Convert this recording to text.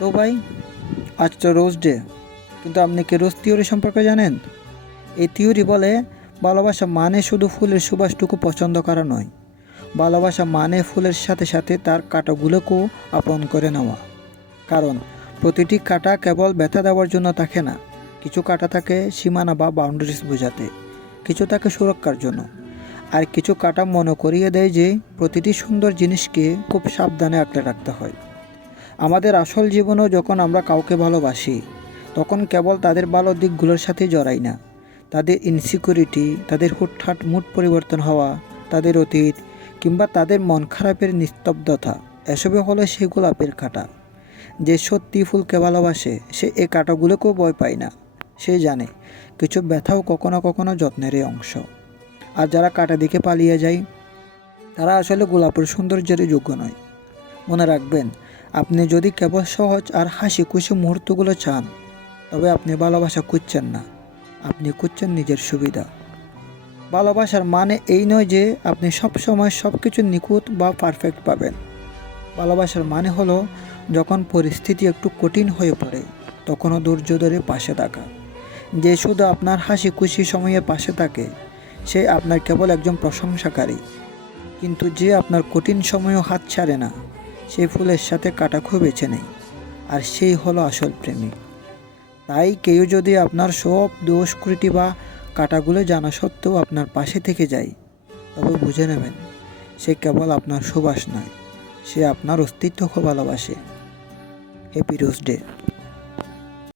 তো ভাই, আজ তো রোজ ডে, কিন্তু আপনি কি রোজ থিওরি সম্পর্কে জানেন? এই থিওরি বলে ভালোবাসা মানে শুধু ফুলের সুবাসটুকু পছন্দ করা নয়। ভালোবাসা মানে ফুলের সাথে সাথে তার কাঁটাগুলোকেও আপন করে নেওয়া। কারণ প্রতিটি কাঁটা কেবল ব্যথা দেওয়ার জন্য থাকে না। কিছু কাঁটা থাকে সীমানা বা বাউন্ডারিজ বোঝাতে, কিছু থাকে সুরক্ষার জন্য, আর কিছু কাঁটা মনে করিয়ে দেয় যে প্রতিটি সুন্দর জিনিসকে খুব সাবধানে আঁকড়ে রাখতে হয়। আমাদের আসল জীবনেও যখন আমরা কাউকে ভালোবাসি, তখন কেবল তাদের ভালো দিকগুলোর সাথে জড়াই না। তাদের ইনসিকিউরিটি, তাদের হুটহাট মুড পরিবর্তন হওয়া, তাদের অতীত, কিংবা তাদের মন খারাপের নিস্তব্ধতা, এসবই হলো সেই গোলাপের কাঁটা। যে সত্যি ফুলকে ভালোবাসে সে এই কাঁটাগুলোকেও ভয় পায় না। সে জানে কিছু ব্যথাও কখনো কখনো যত্নেরই অংশ। আর যারা কাঁটা দিকে পালিয়ে যায়, তারা আসলে গোলাপের সৌন্দর্যেরই যোগ্য নয়। মনে রাখবেন, আপনি যদি কেবল সহজ আর হাসি খুশি মুহূর্তগুলো চান, তবে আপনি ভালোবাসা খুঁজছেন না, আপনি খুঁজছেন নিজের সুবিধা। ভালোবাসার মানে এই নয় যে আপনি সব সময় সব কিছু নিখুঁত বা পারফেক্ট পাবেন। ভালোবাসার মানে হলো যখন পরিস্থিতি একটু কঠিন হয়ে পড়ে, তখনও ধৈর্য ধরে পাশে থাকা। যে শুধু আপনার হাসি খুশি সময়ে পাশে থাকে, সে আপনার কেবল একজন প্রশংসাকারী। কিন্তু যে আপনার কঠিন সময়েও হাত ছাড়ে না, সেই ফুলের সাথে কাঁটা খুব বেছে নেই, আর সেই হলো আসল প্রেমিক। তাই কেউ যদি আপনার সব দোষ ত্রুটি বা কাঁটাগুলো জানা সত্ত্বেও আপনার পাশে থেকে যায়, তবে বুঝে নেবেন সে কেবল আপনার সুবাস নয়, সে আপনার অস্তিত্বকে ভালোবাসে। Happy rose day.